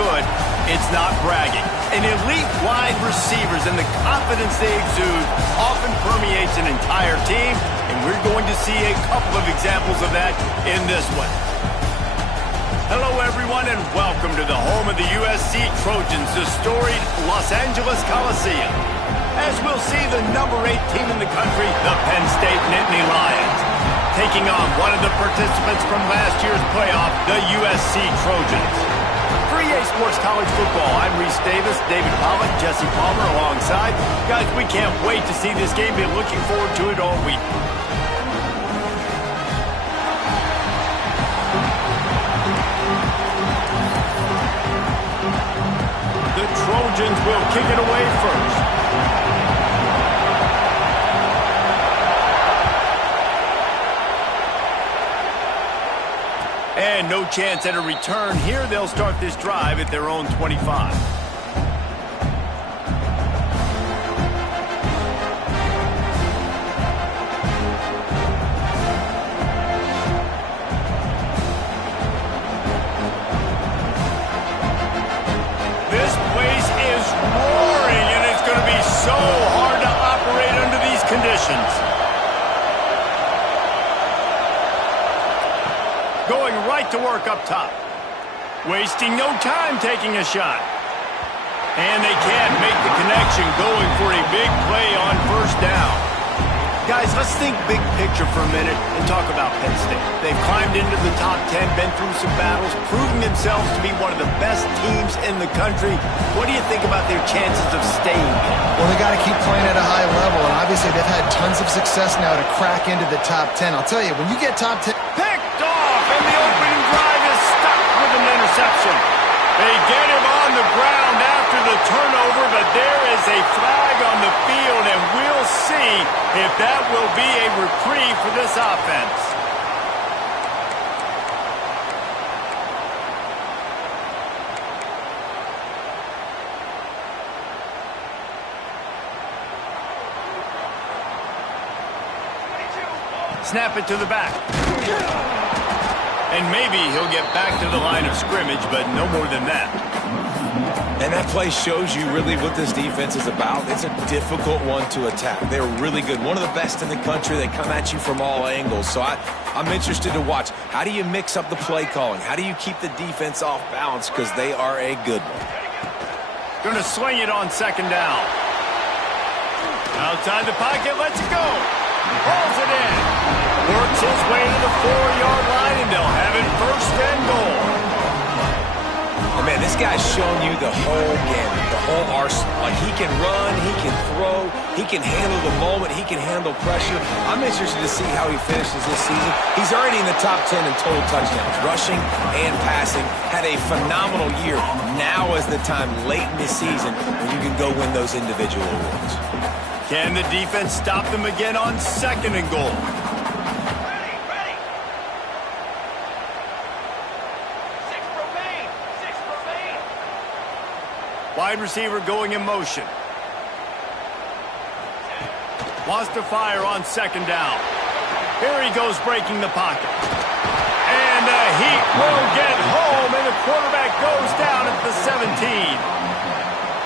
good, it's not bragging. An elite wide receivers and the confidence they exude often permeates an entire team, and we're going to see a couple of examples of that in this one. Hello, everyone, and welcome to the home of the USC Trojans, the storied Los Angeles Coliseum. As we'll see, the number 8 team in the country, the Penn State Nittany Lions, taking on one of the participants from last year's playoff, the USC Trojans. For EA Sports College Football, I'm Reese Davis, David Pollack, Jesse Palmer alongside. Guys, we can't wait to see this game. Been looking forward to it all week. The Trojans will kick it away first. And no chance at a return here. They'll start this drive at their own 25. This place is roaring, and it's going to be so hard to operate under these conditions. Going right to work up top. Wasting no time taking a shot. And they can't make the connection, going for a big play on first down. Guys, let's think big picture for a minute and talk about Penn State. They've climbed into the top 10, been through some battles, proving themselves to be one of the best teams in the country. What do you think about their chances of staying? Well, they got to keep playing at a high level, and obviously they've had tons of success now to crack into the top 10. I'll tell you, when you get top 10... Picked off, and the opening drive is stopped with an interception. They get him on the ground after the turnover, but there is a flag on the field, and we'll see if that will be a reprieve for this offense. Snap it to the back. And maybe he'll get back to the line of scrimmage, but no more than that. And that play shows you really what this defense is about. It's a difficult one to attack. They're really good. One of the best in the country. They come at you from all angles. So I'm interested to watch. How do you mix up the play calling? How do you keep the defense off balance? Because they are a good one. Going to swing it on second down. Outside the pocket, lets it go. Pulls it in. Works his way to the 4-yard line, and they'll have it first and goal. And man, this guy's shown you the whole gamut, the whole arsenal. Like, he can run, he can throw, he can handle the moment, he can handle pressure. I'm interested to see how he finishes this season. He's already in the top 10 in total touchdowns, rushing and passing. Had a phenomenal year. Now is the time late in the season when you can go win those individual awards. Can the defense stop them again on second and goal? Ready. 6 remain. Wide receiver going in motion. Wants to fire on second down. Here he goes, breaking the pocket. And the heat will get home, and the quarterback goes down at the 17.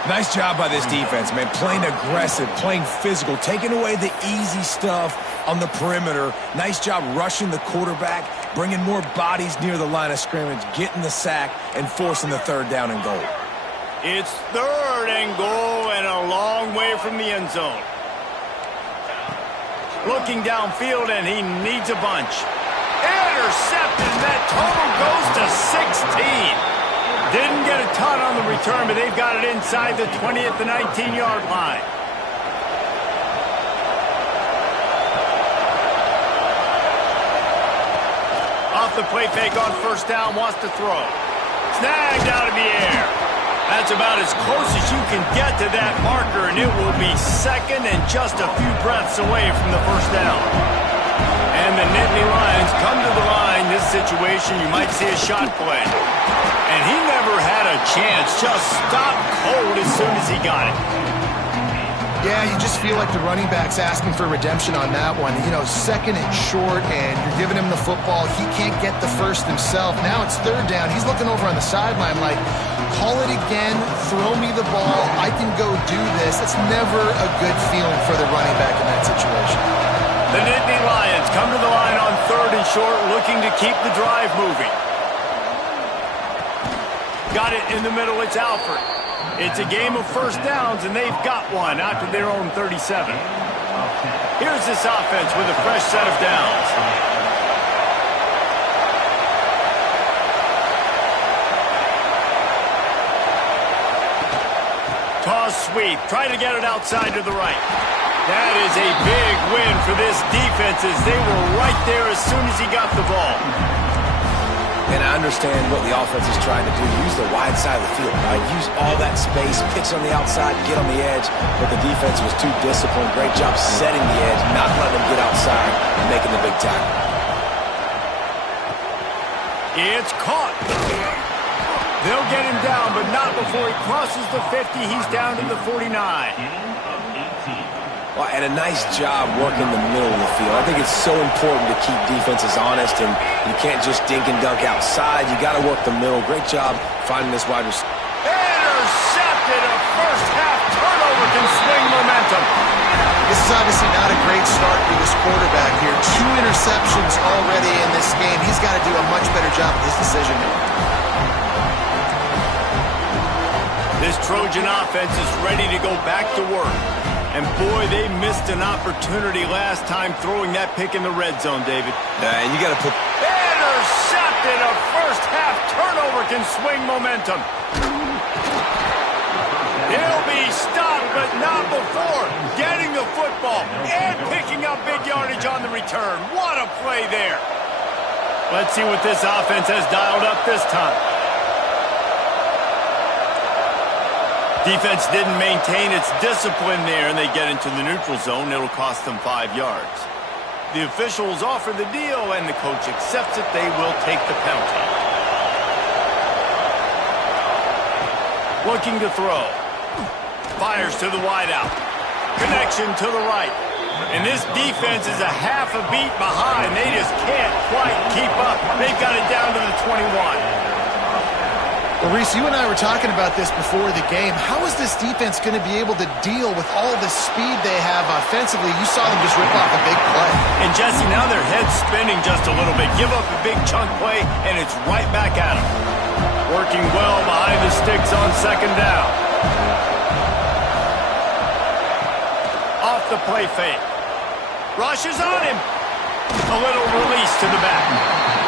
Nice job by this defense, man. Playing aggressive, playing physical, taking away the easy stuff on the perimeter. Nice job rushing the quarterback, bringing more bodies near the line of scrimmage, getting the sack, and forcing the third down and goal. It's third and goal, and a long way from the end zone. Looking downfield, and he needs a bunch. Intercepted, and that total goes to 16. Didn't get a ton on the return, but they've got it inside the 20 at the 19-yard line. Off the play fake on first down, wants to throw. Snagged out of the air. That's about as close as you can get to that marker, and it will be second and just a few breaths away from the first down. And the Nittany Lions come to the line. This situation, you might see a shot play. And he never had a chance, just stopped cold as soon as he got it. Yeah, you just feel like the running back's asking for redemption on that one. You know, second and short, and you're giving him the football. He can't get the first himself. Now it's third down. He's looking over on the sideline like, call it again, throw me the ball, I can go do this. That's never a good feeling for the running back in that situation. The Nittany Lions come to the line on third and short, looking to keep the drive moving. Got it in the middle, it's Alford. It's a game of first downs, and they've got one out to their own 37. Here's this offense with a fresh set of downs. Toss sweep, try to get it outside to the right. That is a big win for this defense as they were right there as soon as he got the ball. And I understand what the offense is trying to do. Use the wide side of the field, right? Use all that space, pitch on the outside, get on the edge. But the defense was too disciplined. Great job setting the edge, not letting them get outside and making the big tackle. It's caught. They'll get him down, but not before he crosses the 50. He's down to the 49. Well, and a nice job working the middle of the field. I think it's so important to keep defenses honest, and you can't just dink and dunk outside. You got to work the middle. Great job finding this wide receiver. Intercepted. A first-half turnover can swing momentum. This is obviously not a great start for this quarterback here. 2 interceptions already in this game. He's got to do a much better job with his decision-making. This Trojan offense is ready to go back to work. And boy, they missed an opportunity last time throwing that pick in the red zone, David. And you got to put... Intercepted. A first-half turnover can swing momentum. He'll be stopped, but not before getting the football and picking up big yardage on the return. What a play there. Let's see what this offense has dialed up this time. Defense didn't maintain its discipline there, and they get into the neutral zone. It'll cost them 5 yards. The officials offer the deal, and the coach accepts it. They will take the penalty. Looking to throw. Fires to the wideout. Connection to the right. And this defense is a half a beat behind. They just can't quite keep up. They've got it down to the 21. Well, Reese, you and I were talking about this before the game. How is this defense going to be able to deal with all the speed they have offensively? You saw them just rip off a big play. And, Jesse, now their head's spinning just a little bit. Give up a big chunk play, and it's right back at them. Working well behind the sticks on second down. Off the play fake. Rushes on him. A little release to the back.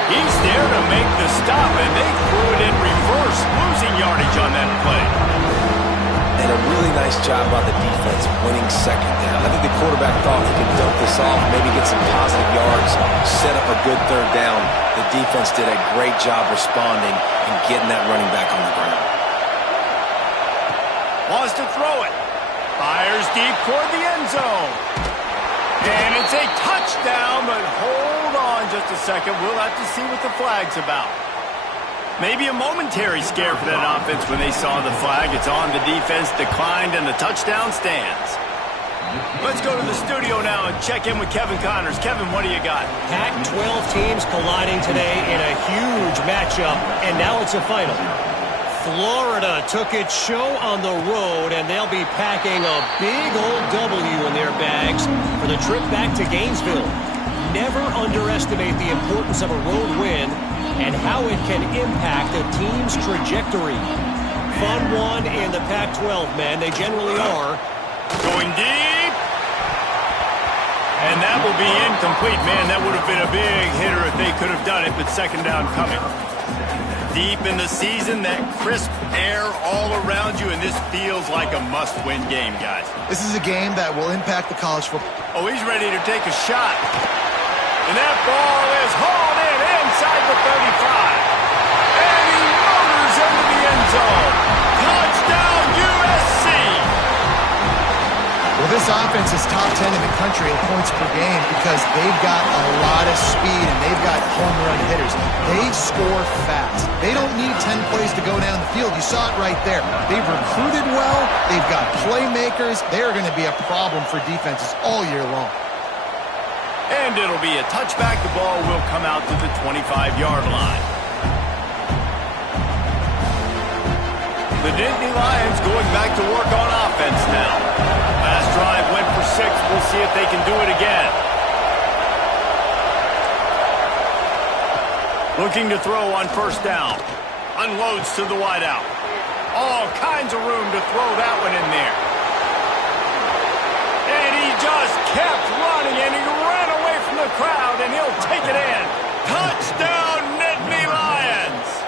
He's there to make the stop, and they threw it in reverse, losing yardage on that play. And a really nice job by the defense winning second down. I think the quarterback thought he could dump this off, maybe get some positive yards, set up a good third down. The defense did a great job responding and getting that running back on the ground. Wants to throw it. Fires deep toward the end zone. And it's a touchdown, but hold on just a second. We'll have to see what the flag's about. Maybe a momentary scare for that offense when they saw the flag. It's on, the defense declined, and the touchdown stands. Let's go to the studio now and check in with Kevin Connors. Kevin, what do you got? Pac-12 teams colliding today in a huge matchup, and now it's a final. Florida took its show on the road, and they'll be packing a big old W in their bags for the trip back to Gainesville. Never underestimate the importance of a road win and how it can impact a team's trajectory. Fun one in the Pac-12, man. They generally are. Going deep. And that will be incomplete. Man, that would have been a big hitter if they could have done it, but second down coming. Deep in the season, that crisp air all around you, and this feels like a must-win game, guys. This is a game that will impact the college football. Oh, he's ready to take a shot. And that ball is hauled in inside the 35. And he motors into the end zone. Touchdown, USC! Well, this This offense is top 10 in the country in points per game because they've got a lot of speed and they've got home run hitters. They score fast. They don't need 10 plays to go down the field. You saw it right there. They've recruited well. They've got playmakers. They're going to be a problem for defenses all year long. And it'll be a touchback. The ball will come out to the 25-yard line. The Nittany Lions going back to work on offense now. Last drive went for 6. We'll see if they can do it again. Looking to throw on first down. Unloads to the wideout. All kinds of room to throw that one in there. And he just kept running, and he ran away from the crowd, and he'll take it in. Touchdown, Nittany Lions!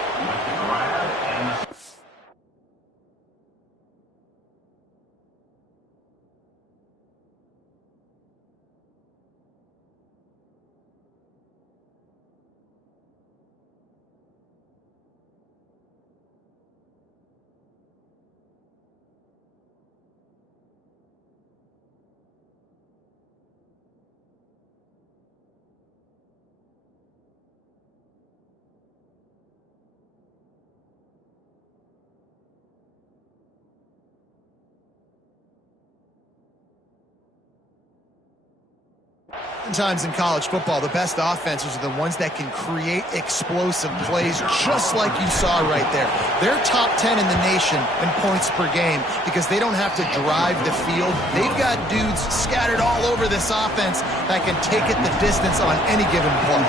Oftentimes in college football, the best offenses are the ones that can create explosive plays just like you saw right there. They're top 10 in the nation in points per game because they don't have to drive the field. They've got dudes scattered all over this offense that can take it the distance on any given play.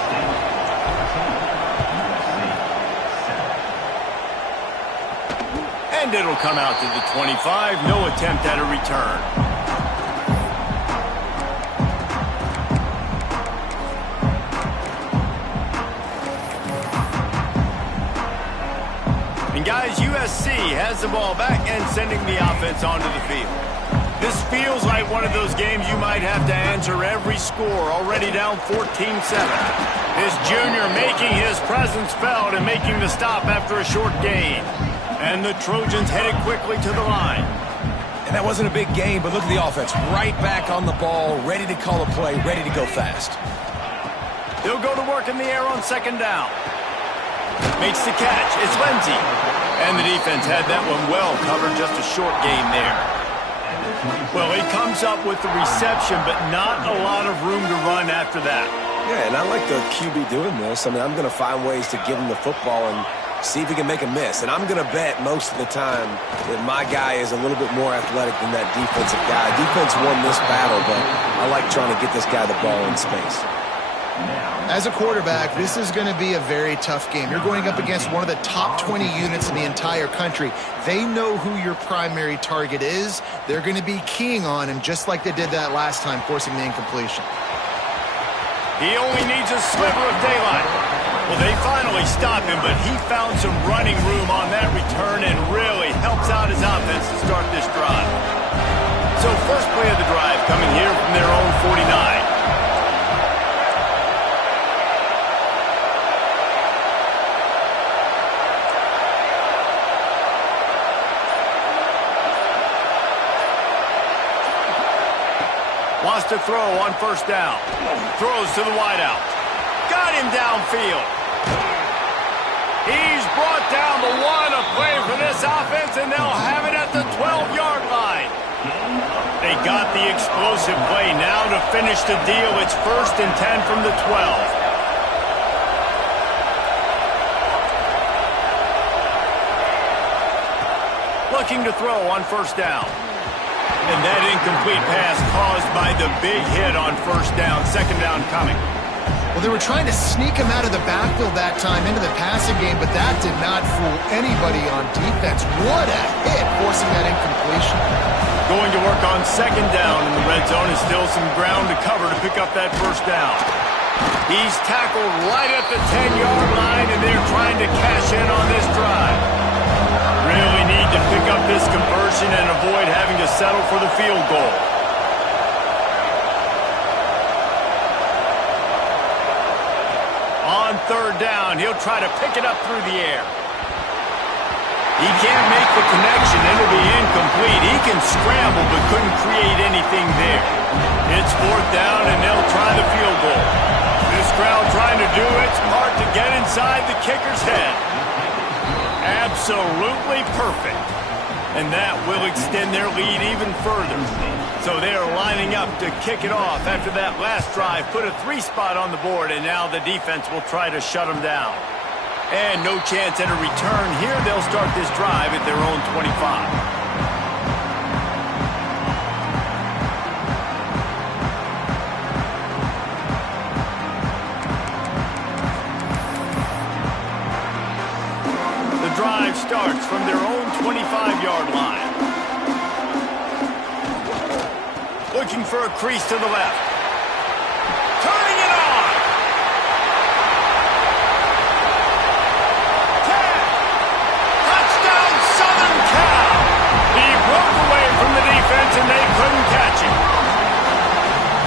And it'll come out to the 25. No attempt at a return. And guys, USC has the ball back and sending the offense onto the field. This feels like one of those games you might have to answer every score, already down 14-7. This junior making his presence felt and making the stop after a short gain. And the Trojans headed quickly to the line. And that wasn't a big game, but look at the offense. Right back on the ball, ready to call a play, ready to go fast. He'll go to work in the air on second down. Makes the catch. It's Lindsey. And the defense had that one well covered, just a short gain there. Well, he comes up with the reception, but not a lot of room to run after that. Yeah, and I like the QB doing this. I mean, I'm going to find ways to give him the football and see if he can make a miss. And I'm going to bet most of the time that my guy is a little bit more athletic than that defensive guy. Defense won this battle, but I like trying to get this guy the ball in space. As a quarterback, this is going to be a very tough game. You're going up against one of the top 20 units in the entire country. They know who your primary target is. They're going to be keying on him just like they did that last time, forcing the incompletion. He only needs a sliver of daylight. Well, they finally stop him, but he found some running room on that return and really helps out his offense to start this drive. So first play of the drive coming here from their own 49. Wants to throw on first down. Throws to the wideout. Got him downfield. He's brought down the one, a play for this offense, and they'll have it at the 12-yard line. They got the explosive play. Now to finish the deal, it's 1st and 10 from the 12. Looking to throw on first down. And that incomplete pass caused by the big hit on first down. Second down coming. Well, they were trying to sneak him out of the backfield that time into the passing game, but that did not fool anybody on defense. What a hit, forcing that incompletion. Going to work on second down in the red zone. Is still some ground to cover to pick up that first down. He's tackled right at the 10-yard line, and they're trying to cash in on this drive. Really need to pick up this conversion and avoid having to settle for the field goal. On third down, he'll try to pick it up through the air. He can't make the connection. It'll be incomplete. He can scramble but couldn't create anything there. It's 4th down, and they'll try the field goal. This crowd trying to do its part to get inside the kicker's head. Absolutely perfect. And that will extend their lead even further. So they are lining up to kick it off after that last drive. Put a 3-spot on the board, and now the defense will try to shut them down. And no chance at a return here. They'll start this drive at their own 25. Drive starts from their own 25-yard line. Looking for a crease to the left. Turning it on. 10. Touchdown, Southern Cal. He broke away from the defense, and they couldn't catch him.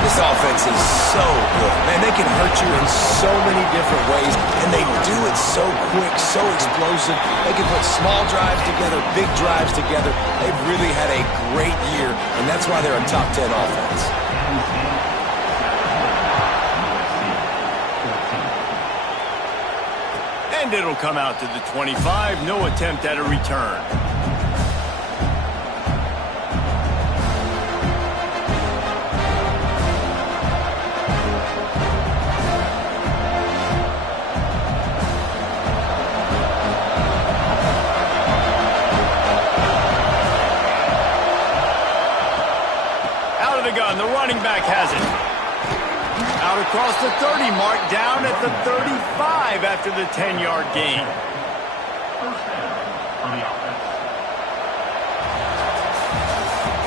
This offense is so good. Man, they can hurt you in so many different ways, and they do it so quick, so explosive. They can put small drives together, big drives together. They've really had a great year, and that's why they're a top 10 offense. And it'll come out to the 25. No attempt at a return. The running back has it. Out across the 30 mark, down at the 35 after the 10-yard gain.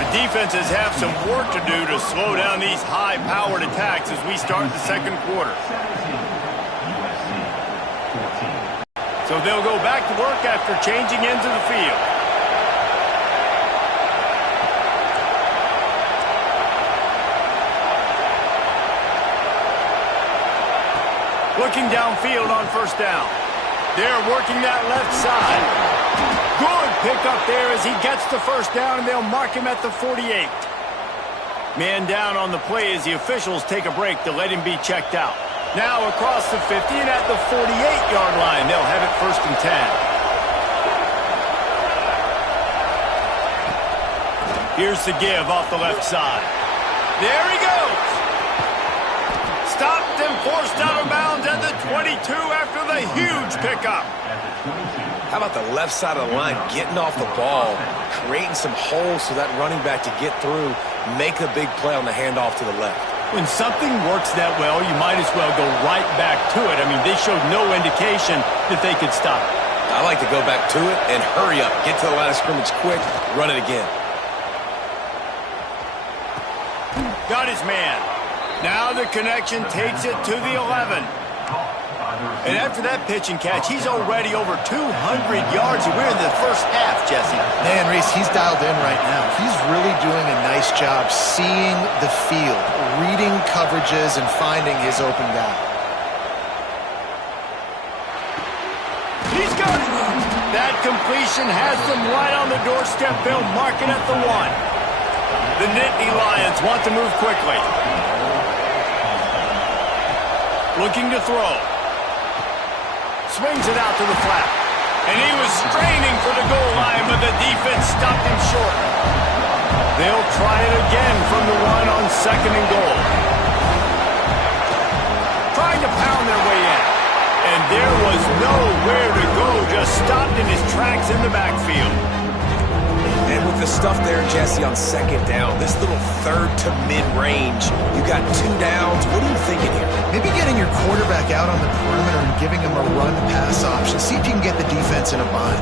The defenses have some work to do to slow down these high-powered attacks as we start the second quarter. So they'll go back to work after changing ends of the field. Looking downfield on 1st down. They're working that left side. Good pickup there as he gets the 1st down, and they'll mark him at the 48. Man down on the play as the officials take a break to let him be checked out. Now across the 50 and at the 48-yard line. They'll have it 1st and 10. Here's the give off the left side. There he goes. Stopped and forced out of bounds at the 22 after the huge pickup. How about the left side of the line getting off the ball, creating some holes for that running back to get through, make a big play on the handoff to the left. When something works that well, you might as well go right back to it. I mean, they showed no indication that they could stop it. I like to go back to it and hurry up, get to the line of scrimmage quick, run it again. Got his man. Now the connection takes it to the 11. And after that pitch and catch, he's already over 200 yards. We're in the first half, Jesse. Man, Reese, he's dialed in right now. He's really doing a nice job seeing the field, reading coverages, and finding his open guy. He's got it. That completion has them right on the doorstep. They'll mark it at the 1. The Nittany Lions want to move quickly. Looking to throw. Swings it out to the flat. And he was straining for the goal line, but the defense stopped him short. They'll try it again from the 1 on 2nd and goal. Trying to pound their way in. And there was nowhere to go, just stopped in his tracks in the backfield. And with the stuff there, Jesse, on 2nd down, this little 3rd to mid-range, you got 2 downs. What are you thinking here? Maybe getting your quarterback out on the perimeter and giving him a run-pass option. See if you can get the defense in a bind.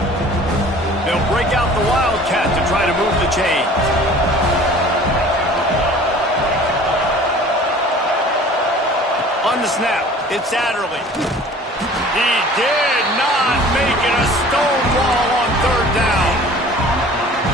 They'll break out the Wildcat to try to move the chain. On the snap, it's Adderley. He did not make it a stonewall on 3rd down.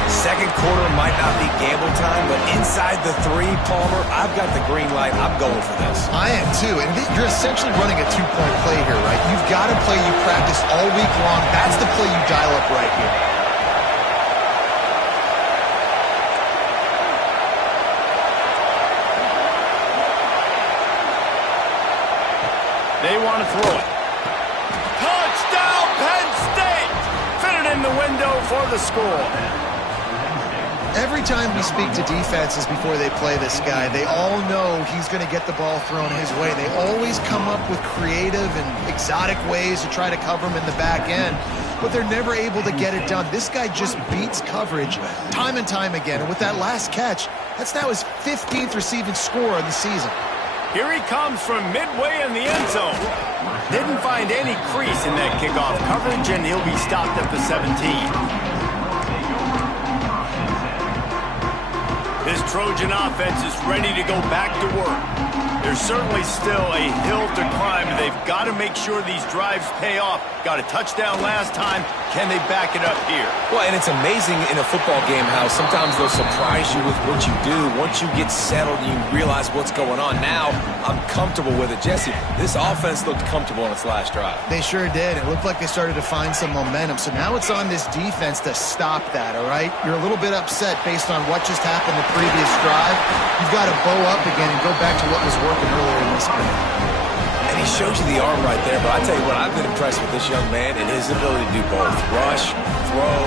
Second quarter might not be gamble time, but inside the 3, Palmer, I've got the green light. I'm going for this. I am too, and you're essentially running a 2-point play here, right? You've got a play you practiced all week long. That's the play you dial up right here. want to throw it. Touchdown, Penn State! Fit it in the window for the score. Every time we speak to defenses before they play this guy, they all know he's going to get the ball thrown his way. They always come up with creative and exotic ways to try to cover him in the back end, but they're never able to get it done. This guy just beats coverage time and time again, and with that last catch, that's now his 15th receiving score of the season. Here he comes from midway in the end zone. Didn't find any crease in that kickoff coverage, and he'll be stopped at the 17. This Trojan offense is ready to go back to work. There's certainly still a hill to climb. They've got to make sure these drives pay off. Got a touchdown last time. Can they back it up here? Well, and it's amazing in a football game how sometimes they'll surprise you with what you do. Once you get settled and you realize what's going on. Now, I'm comfortable with it. Jesse, this offense looked comfortable on its last drive. They sure did. It looked like they started to find some momentum. So now it's on this defense to stop that, all right? You're a little bit upset based on what just happened the previous drive. You've got to bow up again and go back to what was working earlier in this game. And he shows you the arm right there, but I tell you what, I've been impressed with this young man and his ability to do both. Rush, throw,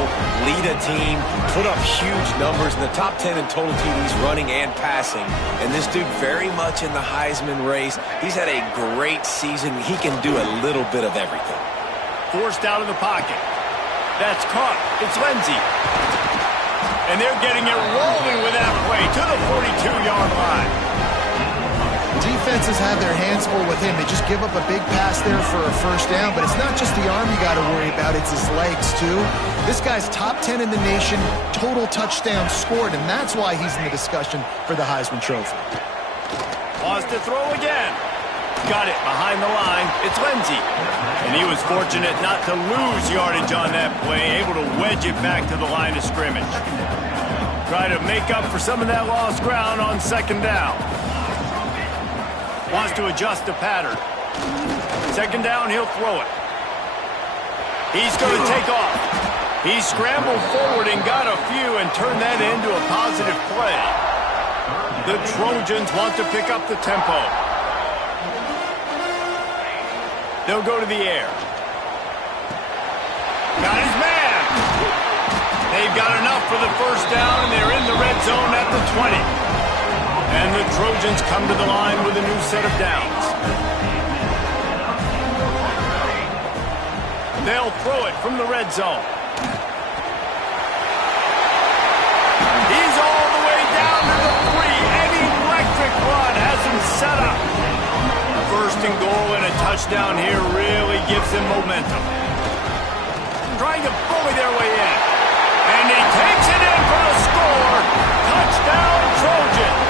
lead a team, put up huge numbers in the top 10 in total TDs running and passing. And this dude very much in the Heisman race. He's had a great season. He can do a little bit of everything. Forced out of the pocket. That's caught. It's Lindsey. And they're getting it rolling with that play to the 42-yard line. Defenses have their hands full with him. They just give up a big pass there for a first down, but it's not just the arm you got to worry about, it's his legs too. This guy's top 10 in the nation, total touchdowns scored, and that's why he's in the discussion for the Heisman Trophy. Wants to throw again. Got it behind the line. It's Lindsey. And he was fortunate not to lose yardage on that play, able to wedge it back to the line of scrimmage. Try to make up for some of that lost ground on second down. Wants to adjust the pattern. Second down, he'll throw it. He's going to take off. He scrambled forward and got a few and turned that into a positive play. The Trojans want to pick up the tempo. They'll go to the air. Got his man. They've got enough for the first down, and they're in the red zone at the 20. And the Trojans come to the line with a new set of downs. They'll throw it from the red zone. He's all the way down to the 3. An electric run has him set up. First and goal and a touchdown here really gives them momentum. Trying to bully their way in. And he takes it in for a score. Touchdown, Trojans.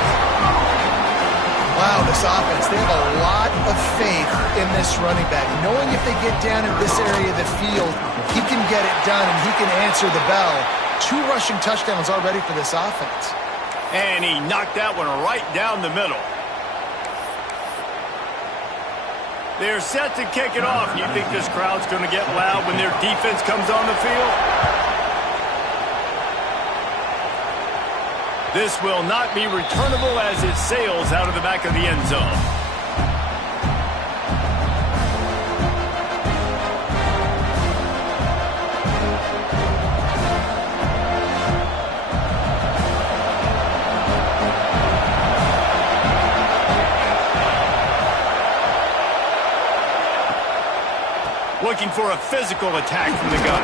Wow, this offense, they have a lot of faith in this running back. Knowing if they get down in this area of the field, he can get it done and he can answer the bell. 2 rushing touchdowns already for this offense. And he knocked that one right down the middle. They're set to kick it off. You think this crowd's going to get loud when their defense comes on the field? This will not be returnable as it sails out of the back of the end zone. Looking for a physical attack from the gun.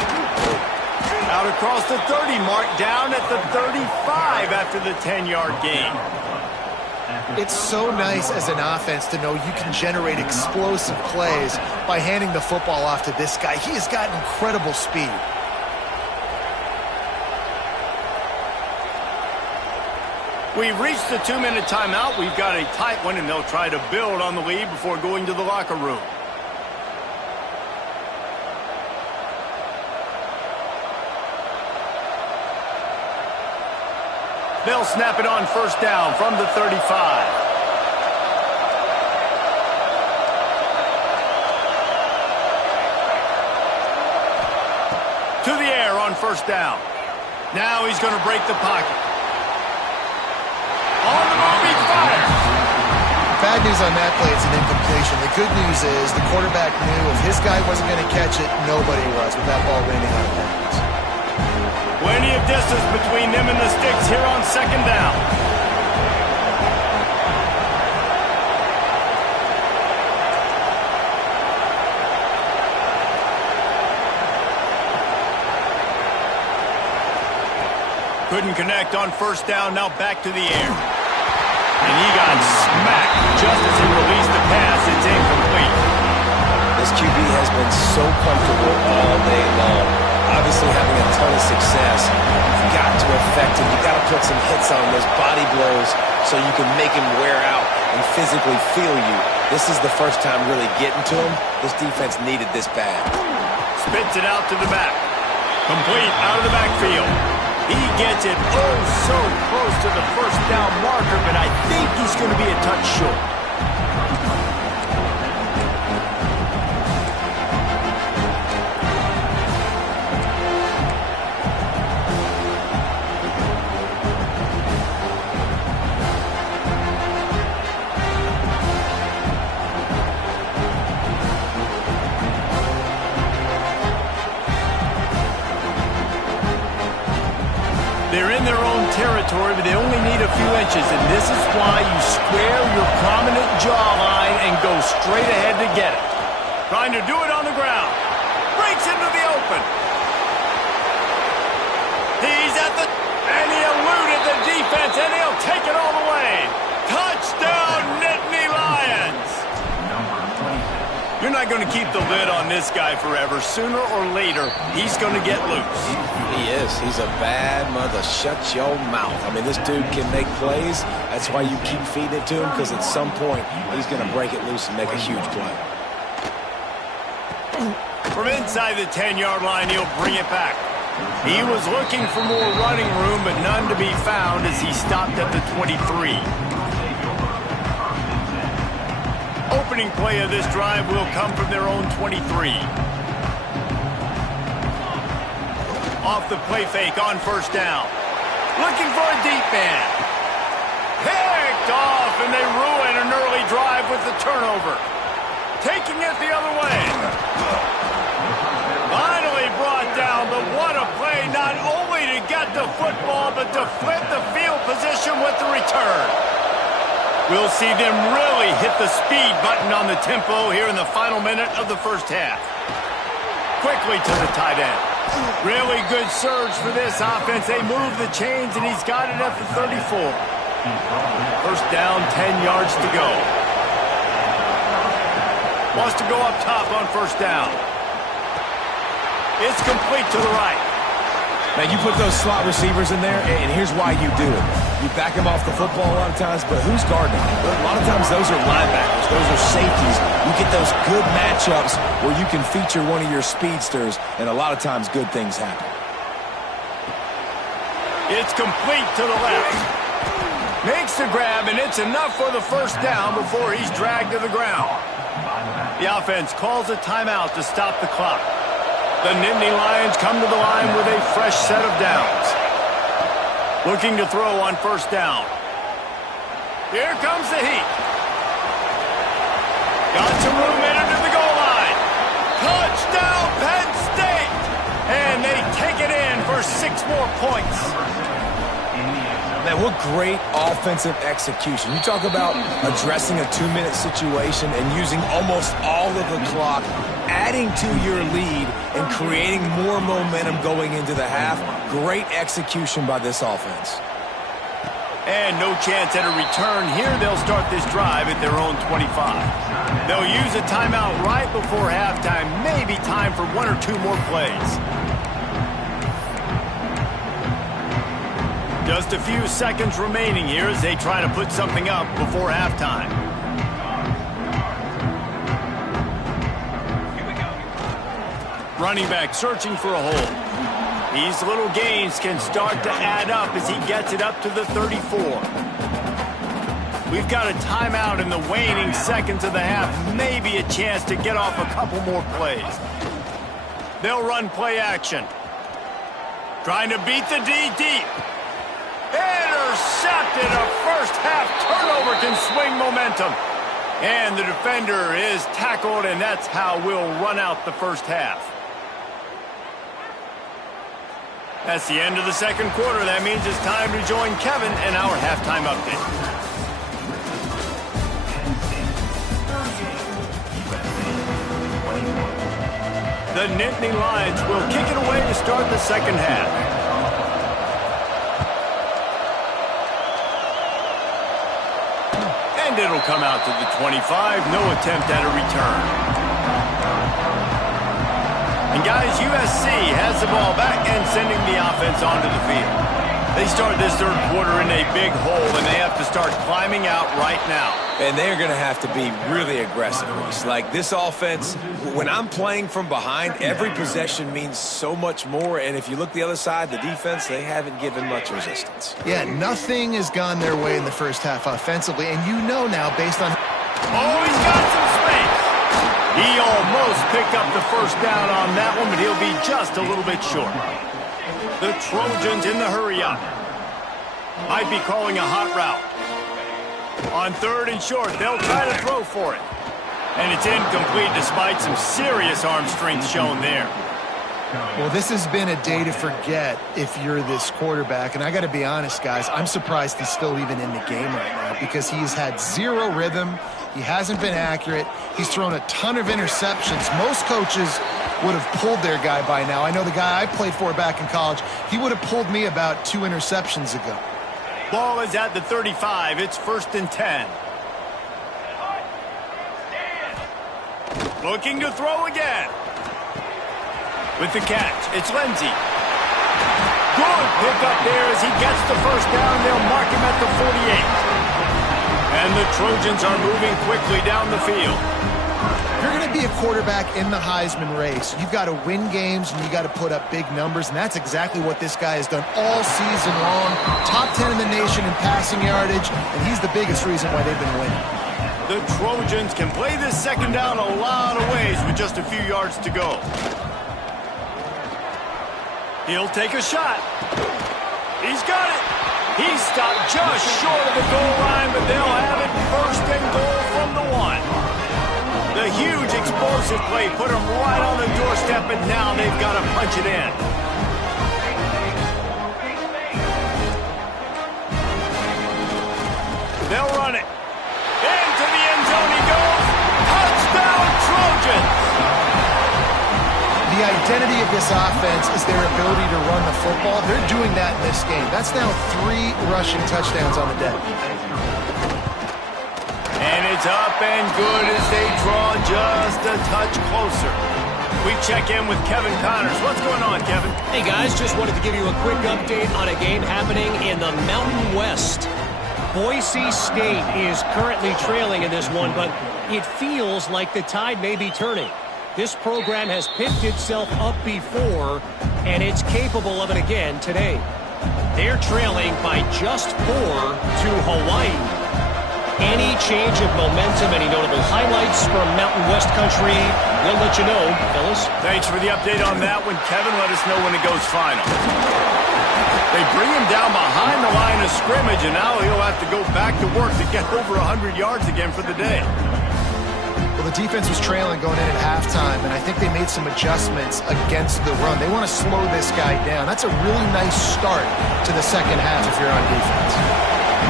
Out across the 30 mark, down at the 35 after the 10-yard gain. It's so nice as an offense to know you can generate explosive plays by handing the football off to this guy. He has got incredible speed. We've reached the 2-minute timeout. We've got a tight one, and they'll try to build on the lead before going to the locker room. They'll snap it on first down from the 35. To the air on first down. Now he's going to break the pocket. On the move, he fires. bad news on that play, it's an incompletion. The good news is the quarterback knew if his guy wasn't going to catch it, nobody was with that ball raining out of bounds. Plenty of distance between them and the sticks here on second down. Couldn't connect on first down, now back to the air. And he got smacked just as he released the pass. It's incomplete. This QB has been so comfortable all day long. Obviously having a ton of success. You've got to affect him. You've got to put some hits on those body blows so you can make him wear out and physically feel you. This is the first time really getting to him. This defense needed this bad. Spits it out to the back. Complete out of the backfield. He gets it oh so close to the first down marker, but I think he's going to be a touch short. They're in their own territory, but they only need a few inches, and this is why you square your prominent jawline and go straight ahead to get it. Trying to do it on the ground. Breaks into the open. He's at the... and he eluded the defense, and he'll take it all the way. Touchdown, Nittany Lions! You're not going to keep the lid on this guy forever. Sooner or later, he's going to get loose. He is. He's a bad mother. Shut your mouth. I mean, this dude can make plays. That's why you keep feeding it to him, because at some point, he's going to break it loose and make a huge play. From inside the 10-yard line, he'll bring it back. He was looking for more running room, but none to be found as he stopped at the 23. Opening play of this drive will come from their own 23. Off the play fake on first down. Looking for a deep man. Picked off, and they ruin an early drive with the turnover. Taking it the other way. Finally brought down, but what a play, not only to get the football, but to flip the field position with the return. We'll see them really hit the speed button on the tempo here in the final minute of the first half. Quickly to the tight end. Really good surge for this offense. They move the chains, and he's got it at the 34. First down, 10 yards to go. Wants to go up top on first down. It's complete to the right. Now, you put those slot receivers in there, and here's why you do it. You back them off the football a lot of times, but who's guarding them? A lot of times those are linebackers. Those are safeties. You get those good matchups where you can feature one of your speedsters, and a lot of times good things happen. It's complete to the left. Makes the grab, and it's enough for the first down before he's dragged to the ground. The offense calls a timeout to stop the clock. The Nittany Lions come to the line with a fresh set of downs. Looking to throw on first down. Here comes the heat. Got some room in it to the goal line. Touchdown, Penn State! And they take it in for 6 more points. Man, what great offensive execution. You talk about addressing a 2-minute situation and using almost all of the clock, adding to your lead and creating more momentum going into the half. Great execution by this offense. And no chance at a return here. They'll start this drive at their own 25. They'll use a timeout right before halftime. Maybe time for 1 or 2 more plays. Just a few seconds remaining here as they try to put something up before halftime. Running back searching for a hole. These little gains can start to add up as he gets it up to the 34. We've got a timeout in the waning seconds of the half. Maybe a chance to get off a couple more plays. They'll run play action. Trying to beat the D deep. Intercepted. A first half turnover can swing momentum. And the defender is tackled, and that's how we'll run out the first half. That's the end of the second quarter. That means it's time to join Kevin in our halftime update. The Nittany Lions will kick it away to start the second half. And it'll come out to the 25. No attempt at a return. And guys, USC has the ball back and sending the offense onto the field. They start this third quarter in a big hole, and they have to start climbing out right now. And they're going to have to be really aggressive, Reese. Like this offense, when I'm playing from behind, every possession means so much more. And if you look the other side, the defense, they haven't given much resistance. Yeah, nothing has gone their way in the first half offensively. And you know now, based on... Oh, he's got some space. He almost picked up the first down on that one, but he'll be just a little bit short. The Trojans in the hurry-up. Might be calling a hot route. On third and short, they'll try to throw for it. And it's incomplete despite some serious arm strength shown there. Well, this has been a day to forget if you're this quarterback. And I got to be honest, guys, I'm surprised he's still even in the game right now because he's had zero rhythm. He hasn't been accurate. He's thrown a ton of interceptions. Most coaches would have pulled their guy by now. I know the guy I played for back in college, he would have pulled me about 2 interceptions ago. Ball is at the 35. It's 1st and 10. Looking to throw again. With the catch, it's Lindsey. Good pickup there as he gets the first down. They'll mark him at the 48. And the Trojans are moving quickly down the field. If you're going to be a quarterback in the Heisman race, you've got to win games and you got to put up big numbers, and that's exactly what this guy has done all season long. Top 10 in the nation in passing yardage, and he's the biggest reason why they've been winning. The Trojans can play this second down a lot of ways with just a few yards to go. He'll take a shot. He's got it. He's stopped just short of the goal line, but they'll have it 1st and goal from the 1. The huge explosive play put them right on the doorstep, and now they've got to punch it in. They'll run it. Into the end zone he goes. Touchdown, Trojans! The identity of this offense is their ability to run the football. They're doing that in this game. That's now 3 rushing touchdowns on the day. And it's up and good as they draw just a touch closer. We check in with Kevin Connors. What's going on, Kevin? Hey, guys, just wanted to give you a quick update on a game happening in the Mountain West. Boise State is currently trailing in this one, but it feels like the tide may be turning. This program has picked itself up before, and it's capable of it again today. They're trailing by just 4 to Hawaii. Any change of momentum, any notable highlights from Mountain West country, we'll let you know, fellas. Thanks for the update on that one, Kevin. Let us know when it goes final. They bring him down behind the line of scrimmage, and now he'll have to go back to work to get over 100 yards again for the day. Well, the defense was trailing going in at halftime, and I think they made some adjustments against the run. They want to slow this guy down. That's a really nice start to the second half if you're on defense.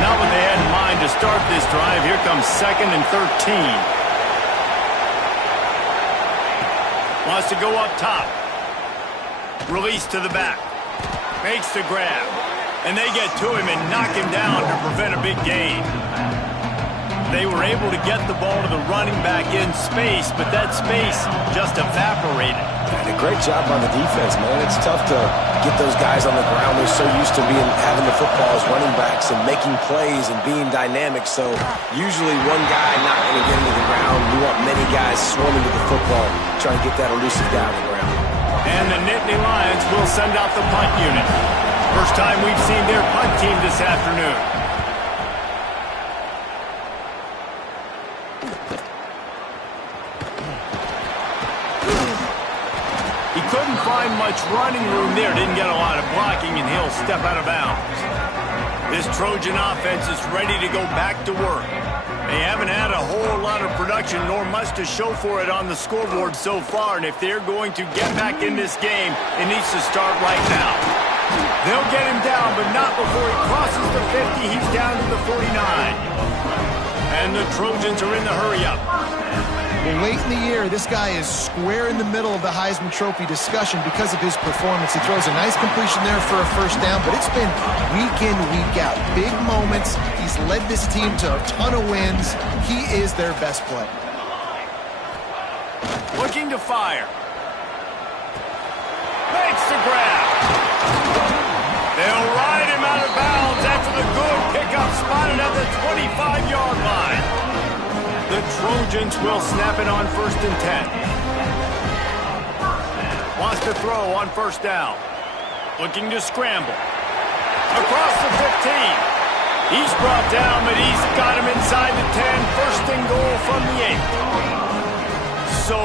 Not what they had in mind to start this drive. Here comes 2nd and 13. Wants to go up top. Release to the back. Makes the grab. And they get to him and knock him down to prevent a big gain. They were able to get the ball to the running back in space, but that space just evaporated. And a great job on the defense, man. It's tough to get those guys on the ground. They're so used to having the football as running backs and making plays and being dynamic. So usually one guy not going to get into the ground. You want many guys swarming to the football, trying to get that elusive guy on the ground. And the Nittany Lions will send out the punt unit. First time we've seen their punt team this afternoon. He couldn't find much running room there. Didn't get a lot of blocking, and he'll step out of bounds. This Trojan offense is ready to go back to work. They haven't had a whole lot of production nor much to show for it on the scoreboard so far, and if they're going to get back in this game, it needs to start right now. They'll get him down, but not before he crosses the 50. He's down to the 49. And the Trojans are in the hurry-up. Well, late in the year, this guy is square in the middle of the Heisman Trophy discussion because of his performance. He throws a nice completion there for a first down, but it's been week in, week out. Big moments. He's led this team to a ton of wins. He is their best player. Looking to fire. Makes the grab. They'll ride him out of bounds after the good pickup spotted at the 25-yard line. The Trojans will snap it on 1st and 10. Wants to throw on 1st down. Looking to scramble. Across the 15. He's brought down, but he's got him inside the 10. 1st and goal from the 8. So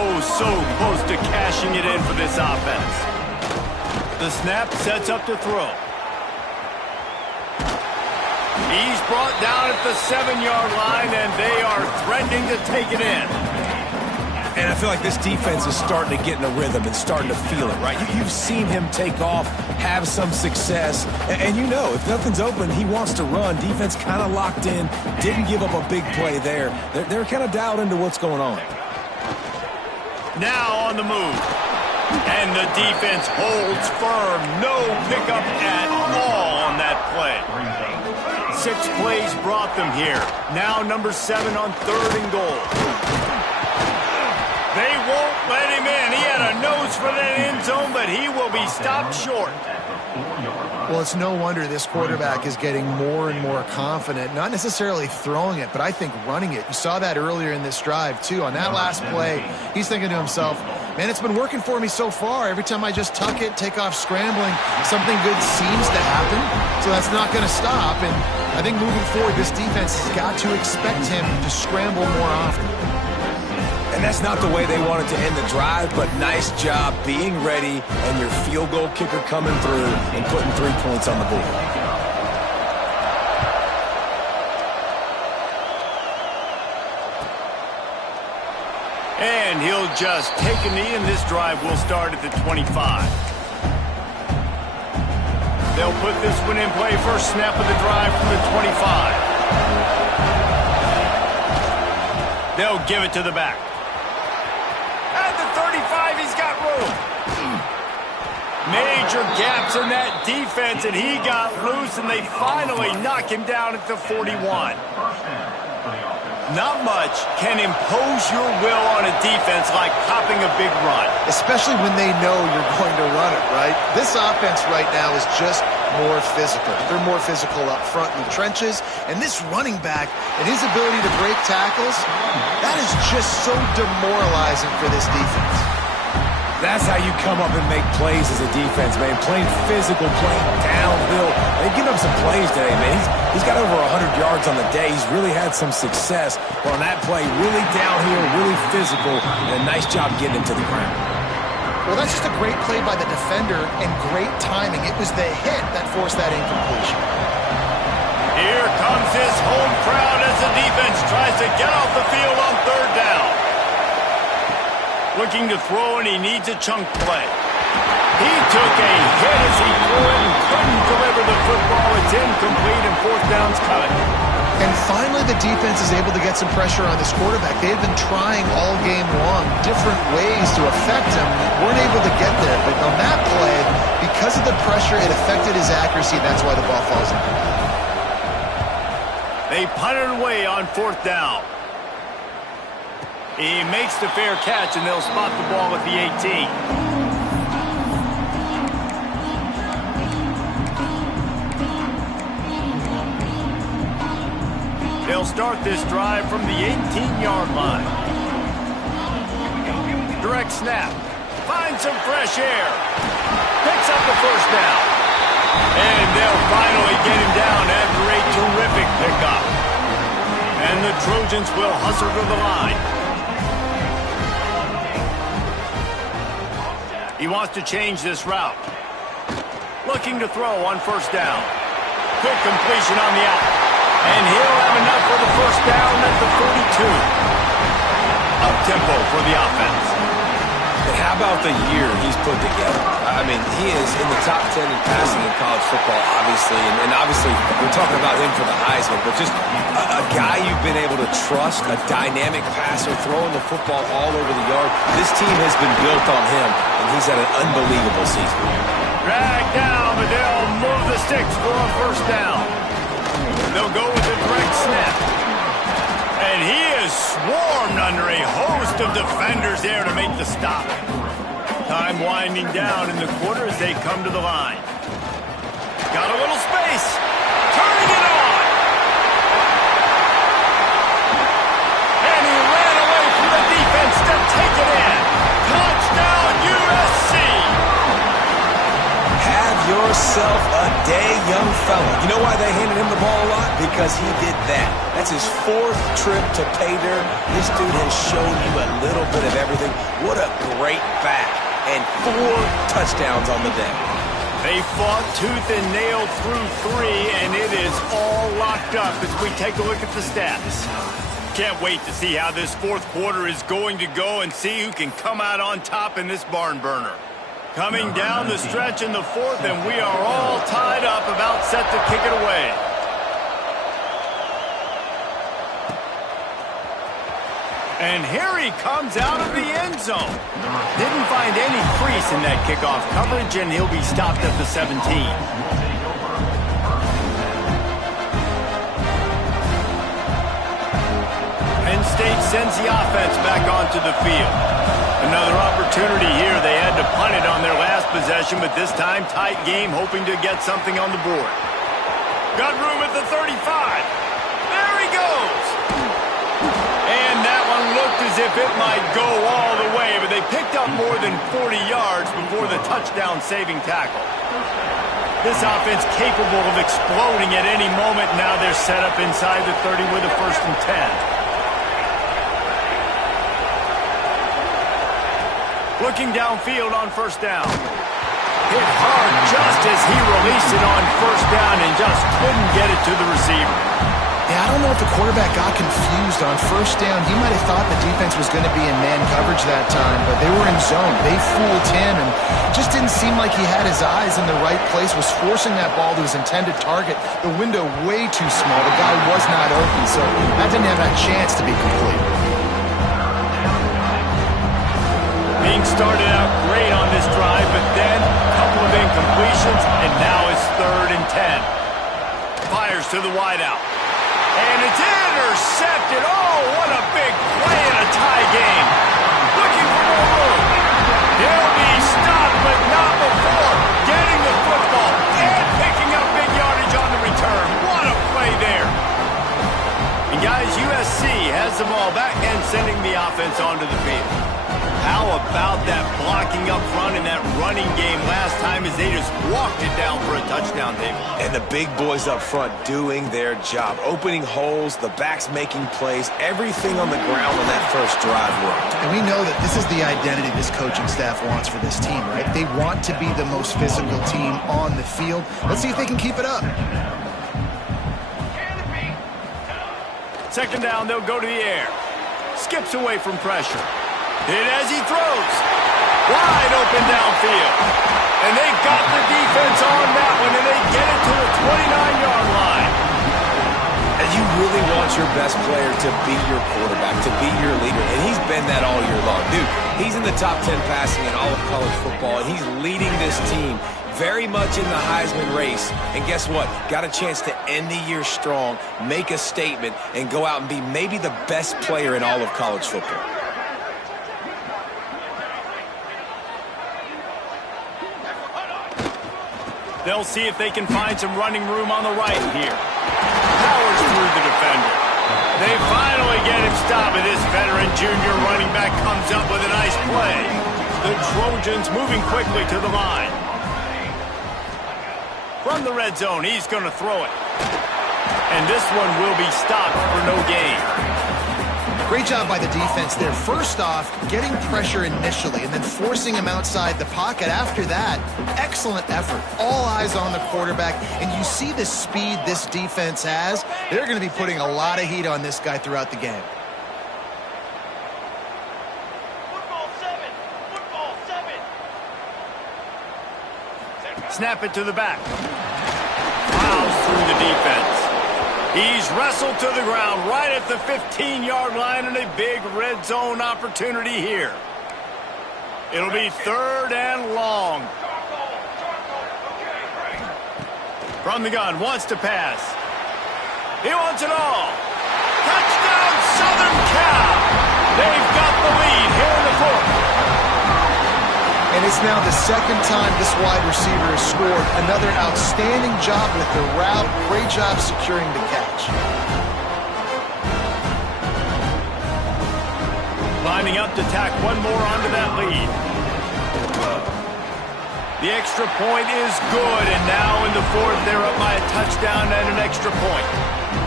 close to cashing it in for this offense. The snap sets up to throw. He's brought down at the 7-yard line, and they are threatening to take it in. And I feel like this defense is starting to get in a rhythm and starting to feel it, right? You've seen him take off, have some success, and you know, if nothing's open, he wants to run. Defense kind of locked in, didn't give up a big play there. They're kind of dialed into what's going on. Now on the move. And the defense holds firm. No pickup at all on that play. 6 plays brought them here. Now number 7 on 3rd and goal. They won't let him in. He had a nose for that end zone, but he will be stopped short. Well, it's no wonder this quarterback is getting more and more confident, not necessarily throwing it, but I think running it. You saw that earlier in this drive, too. On that last play, he's thinking to himself, man, it's been working for me so far. Every time I just tuck it, take off scrambling, something good seems to happen. So that's not going to stop. And I think moving forward, this defense has got to expect him to scramble more often. And that's not the way they wanted to end the drive, but nice job being ready and your field goal kicker coming through and putting 3 points on the board. And he'll just take a knee, and this drive will start at the 25. They'll put this one in play. First snap of the drive from the 25. They'll give it to the back. At the 35, he's got room. Major gaps in that defense, and he got loose, and they finally knock him down at the 41. Not much can impose your will on a defense like popping a big run. Especially when they know you're going to run it, right? This offense right now is just more physical. They're more physical up front in the trenches, and this running back and his ability to break tackles, that is just so demoralizing for this defense. That's how you come up and make plays as a defense, man. Playing physical, playing downhill. They've given up some plays today, man. He's got over 100 yards on the day. He's really had some success. But on that play, really downhill, really physical, and a nice job getting him to the ground. Well, that's just a great play by the defender and great timing. It was the hit that forced that incompletion. Here comes his home crowd as the defense tries to get off the field on 3rd down. Looking to throw, and he needs a chunk play. He took a hit as he threw it and couldn't deliver the football. It's incomplete, and 4th down's cut. And finally, the defense is able to get some pressure on this quarterback. They've been trying all game long different ways to affect him. Weren't able to get there. But on that play, because of the pressure, it affected his accuracy. That's why the ball falls in. They punt it away on 4th down. He makes the fair catch, and they'll spot the ball at the 18. They'll start this drive from the 18-yard line. Direct snap. Finds some fresh air. Picks up the 1st down. And they'll finally get him down after a terrific pickup. And the Trojans will hustle to the line. He wants to change this route. Looking to throw on 1st down. Quick completion on the out. And he'll have enough for the first down at the 42. Up-tempo for the offense. And how about the year he's put together? I mean, he is in the top 10 in passing in college football, obviously. And obviously, we're talking about him for the Heisman, but just a guy you've been able to trust, a dynamic passer, throwing the football all over the yard. This team has been built on him, and he's had an unbelievable season. Drag down, but they'll move the sticks for a first down. They'll go with a direct snap. And he is swarmed under a host of defenders there to make the stop. Time winding down in the quarter as they come to the line. Got a little space. Turning it on. And he ran away from the defense to take it in. Touchdown, USC. Have yourself a day, young fella. You know why they handed him the ball a lot? Because he did that. That's his 4th trip to pay dirt. This dude has shown you a little bit of everything. What a great back. And 4 touchdowns on the day. They fought tooth and nail through 3, and it is all locked up as we take a look at the stats. Can't wait to see how this 4th quarter is going to go and see who can come out on top in this barn burner. Coming down the stretch in the 4th, and we are all tied up, about set to kick it away. And here he comes out of the end zone. Didn't find any crease in that kickoff coverage, and he'll be stopped at the 17. Penn State sends the offense back onto the field. Another opportunity here. They had to punt it on their last possession, but this time tight game, hoping to get something on the board. Got room at the 35. There he goes. And that one looked as if it might go all the way, but they picked up more than 40 yards before the touchdown-saving tackle. This offense capable of exploding at any moment. Now they're set up inside the 30 with a 1st and 10. Looking downfield on 1st down. Hit hard just as he released it on 1st down and just couldn't get it to the receiver. Yeah, I don't know if the quarterback got confused on 1st down. He might have thought the defense was going to be in man coverage that time, but they were in zone. They fooled him, and just didn't seem like he had his eyes in the right place, was forcing that ball to his intended target. The window way too small. The guy was not open, so that didn't have that chance to be complete. Being started out great on this drive, but then a couple of incompletions, and now it's 3rd and 10. Fires to the wideout. And it's intercepted. Oh, what a big play in a tie game. Looking for more room. He'll be stopped, but not before getting the football and picking up big yardage on the return. What a play there. And guys, USC has the ball back and sending the offense onto the field. How about that blocking up front in that running game last time as they just walked it down for a touchdown, David? And the big boys up front doing their job. Opening holes, the backs making plays, everything on the ground on that first drive worked. And we know that this is the identity this coaching staff wants for this team, right? They want to be the most physical team on the field. Let's see if they can keep it up. 2nd down, they'll go to the air. Skips away from pressure. Hit as he throws. Wide open downfield. And they got the defense on that one, and they get it to the 29-yard line. And you really want your best player to be your quarterback, to be your leader. And he's been that all year long. Dude, he's in the top 10 passing in all of college football, and he's leading this team very much in the Heisman race. And guess what? Got a chance to end the year strong, make a statement, and go out and be maybe the best player in all of college football. They'll see if they can find some running room on the right here. Powers through the defender. They finally get him stopped, and this veteran junior running back comes up with a nice play. The Trojans moving quickly to the line. From the red zone, he's going to throw it. And this one will be stopped for no gain. Great job by the defense there. First off, getting pressure initially and then forcing him outside the pocket. After that, excellent effort. All eyes on the quarterback. And you see the speed this defense has. They're going to be putting a lot of heat on this guy throughout the game. Football 7. Football 7. Snap it to the back. Fouls through the defense. He's wrestled to the ground right at the 15-yard line, and a big red zone opportunity here. It'll be 3rd and long. From the gun, wants to pass. He wants it all. Touchdown, Southern Cal. They've got the lead here in the 4th. And it's now the 2nd time this wide receiver has scored. Another outstanding job with the route. Great job securing the catch. Lining up to tack one more onto that lead. The extra point is good, and now in the 4th, they're up by a touchdown and an extra point.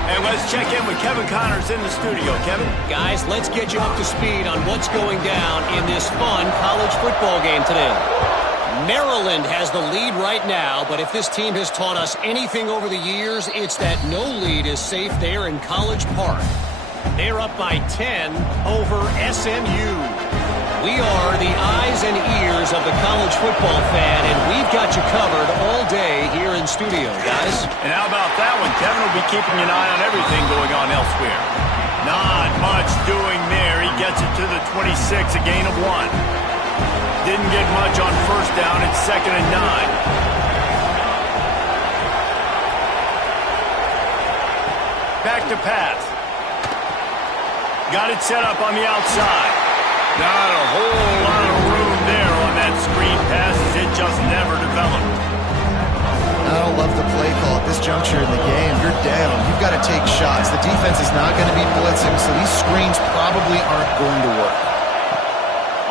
And let's check in with Kevin Connors in the studio. Kevin? Guys, let's get you up to speed on what's going down in this fun college football game today. Maryland has the lead right now, but if this team has taught us anything over the years, it's that no lead is safe there in College Park. They're up by 10 over SMU. We are the eyes and ears of the college football fan, and we've got you covered all day here in studio, guys. And how about that one? Kevin will be keeping an eye on everything going on elsewhere. Not much doing there. He gets it to the 26, a gain of 1. Didn't get much on 1st down. It's 2nd and 9. Back to pass. Got it set up on the outside. Not a whole lot of room there on that screen pass as it just never developed. I don't love the play call at this juncture in the game. You're down. You've got to take shots. The defense is not going to be blitzing, so these screens probably aren't going to work.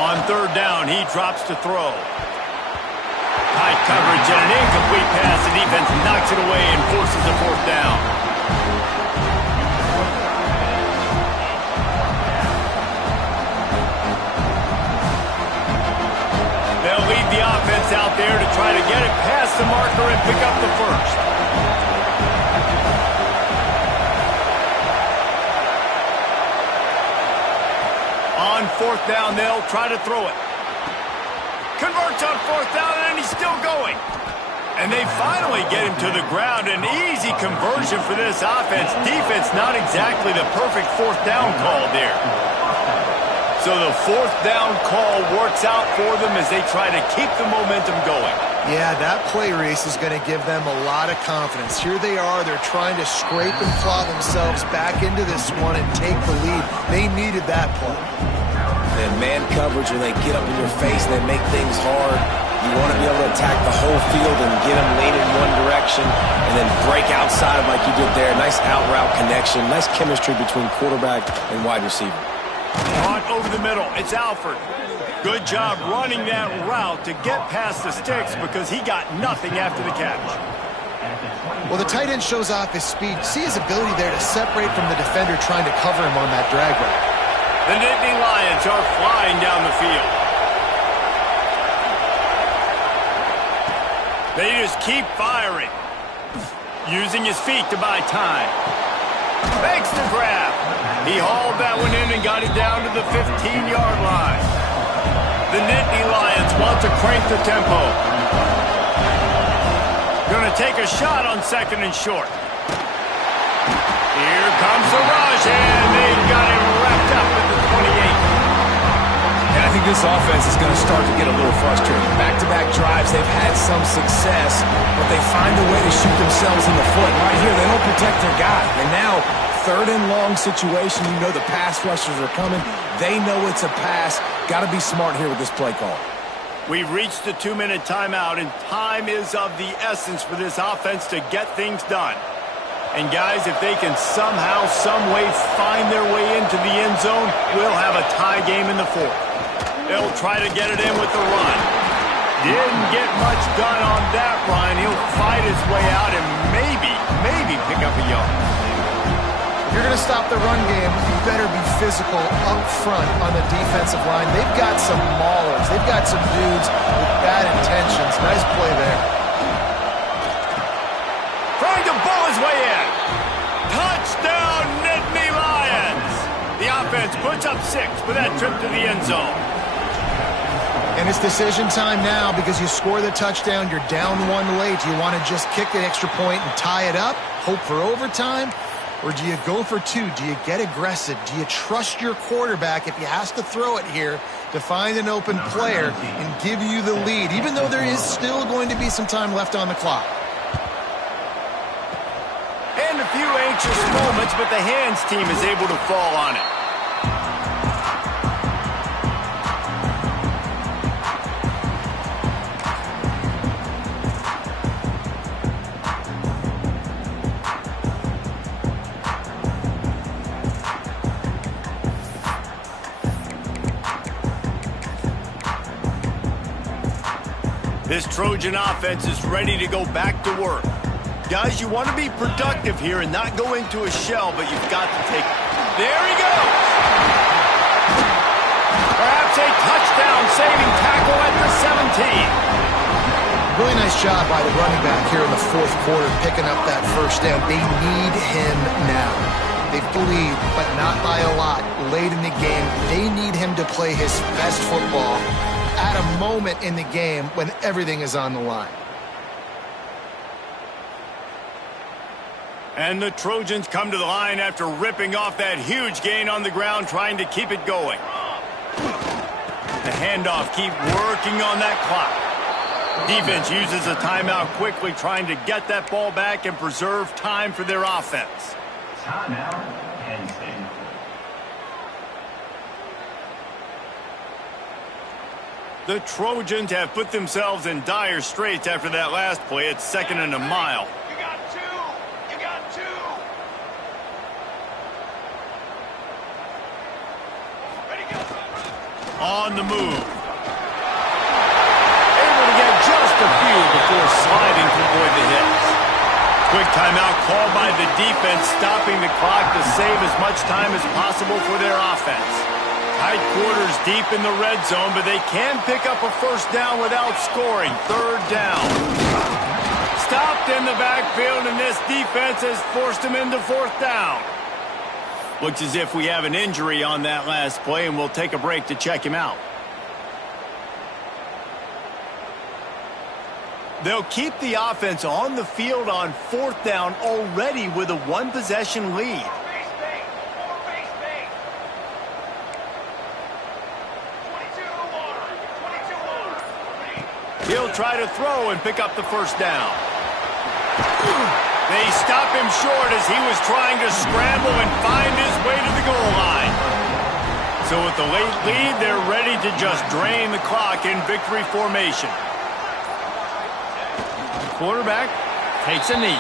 On 3rd down, he drops to throw. Tight coverage and an incomplete pass. The defense knocks it away and forces the 4th down. They'll lead the offense out there to try to get it past the marker and pick up the 1st. On 4th down, they'll try to throw it. Converts on 4th down, and he's still going. And they finally get him to the ground. An easy conversion for this offense. Defense, not exactly the perfect 4th down call there. So the 4th down call works out for them as they try to keep the momentum going. Yeah, that play race is going to give them a lot of confidence. Here they are. They're trying to scrape and claw themselves back into this one and take the lead. They needed that play. And man coverage, when they get up in your face and they make things hard, you want to be able to attack the whole field and get them leaning one direction and then break outside like you did there. Nice out route connection. Nice chemistry between quarterback and wide receiver. Caught over the middle. It's Alford. Good job running that route to get past the sticks because he got nothing after the catch. Well, the tight end shows off his speed. See his ability there to separate from the defender trying to cover him on that drag route. The Nittany Lions are flying down the field. They just keep firing. Using his feet to buy time. Makes the grab. He hauled that one in and got it down to the 15-yard line. The Nittany Lions want to crank the tempo. Going to take a shot on 2nd and short. Here comes the rush, and they've got him wrapped up at the 28. And I think this offense is going to start to get a little frustrated. Back-to-back drives, they've had some success, but they find a way to shoot themselves in the foot. Right here, they don't protect their guy. And now, 3rd and long situation, you know the pass rushers are coming. They know it's a pass. Got to be smart here with this play call. We've reached the 2-minute timeout, and time is of the essence for this offense to get things done. And guys, if they can somehow, some way find their way into the end zone, we'll have a tie game in the 4th. They'll try to get it in with the run. Didn't get much done on that run. He'll fight his way out and maybe pick up a yard. If you're going to stop the run game, you better be physical up front on the defensive line. They've got some maulers. They've got some dudes with bad intentions. Nice play there. Trying to ball his way in. Touchdown, Nittany Lions. The offense puts up 6 for that trip to the end zone. And it's decision time now because you score the touchdown, you're down 1 late. Do you want to just kick the extra point and tie it up, hope for overtime? Or do you go for 2? Do you get aggressive? Do you trust your quarterback if he has to throw it here to find an open player and give you the lead, even though there is still going to be some time left on the clock? And a few anxious moments, but the hands team is able to fall on it. This Trojan offense is ready to go back to work. Guys, you want to be productive here and not go into a shell, but you've got to take it. There he goes! Perhaps a touchdown-saving tackle at the 17. Really nice job by the running back here in the 4th quarter, picking up that first down. They need him now. They've lead, but not by a lot. Late in the game, they need him to play his best football at a moment in the game when everything is on the line. And the Trojans come to the line after ripping off that huge gain on the ground, trying to keep it going. The handoff, keep working on that clock. Defense uses a timeout quickly, trying to get that ball back and preserve time for their offense. Timeout, Penn State. The Trojans have put themselves in dire straits after that last play. It's 2nd and a mile. You got 2. You got 2. Ready, go. On the move. Able to get just a few before sliding to avoid the hits. Quick timeout called by the defense, stopping the clock to save as much time as possible for their offense. Tight quarters deep in the red zone, but they can pick up a first down without scoring. 3rd down. Stopped in the backfield, and this defense has forced them into 4th down. Looks as if we have an injury on that last play, and we'll take a break to check him out. They'll keep the offense on the field on 4th down already with a 1-possession lead. He'll try to throw and pick up the first down. They stop him short as he was trying to scramble and find his way to the goal line. So with the late lead, they're ready to just drain the clock in victory formation. The quarterback takes a knee.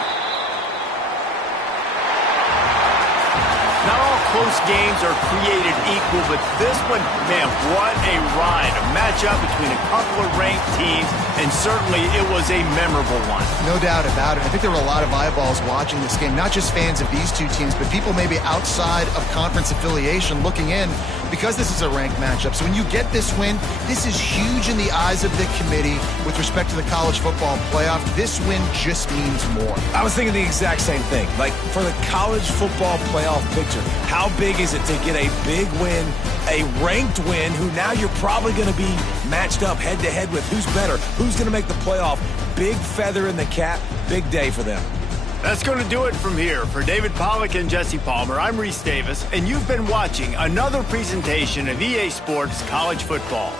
Not all close games are created equal, but this one, man, what a ride. A matchup between a couple of ranked teams, and certainly it was a memorable one. No doubt about it. I think there were a lot of eyeballs watching this game, not just fans of these two teams, but people maybe outside of conference affiliation looking in because this is a ranked matchup. So when you get this win, this is huge in the eyes of the committee with respect to the college football playoff. This win just means more. I was thinking the exact same thing. Like, for the college football playoff picture, how big is it to get a big win, a ranked win, who now you're probably going to be matched up head-to-head with who's better, who's going to make the playoff. Big feather in the cap, big day for them. That's going to do it from here. For David Pollack and Jesse Palmer, I'm Reese Davis, and you've been watching another presentation of EA Sports College Football.